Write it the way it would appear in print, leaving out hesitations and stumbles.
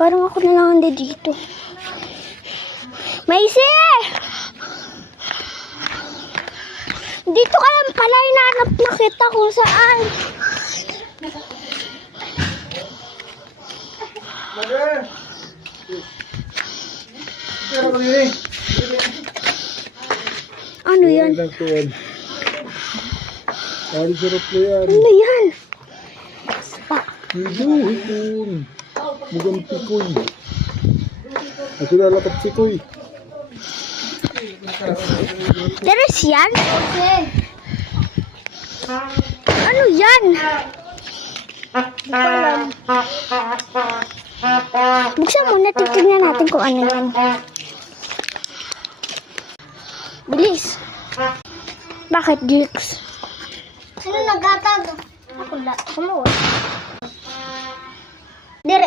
Parang ako na lang hindi dito. Maisi! Dito ka lang pala, inaanap na kita kung saan. Ano yan? Ano yan? Spa. Hipon. Mugang pikoy. Ako lalakad pikoy. Teres yan? Ano yan? Buksan muna, titignan natin kung ano yan. Bilis. Bakit, Jix? Sino nagtatag? Ako la. Ako mo. Dire,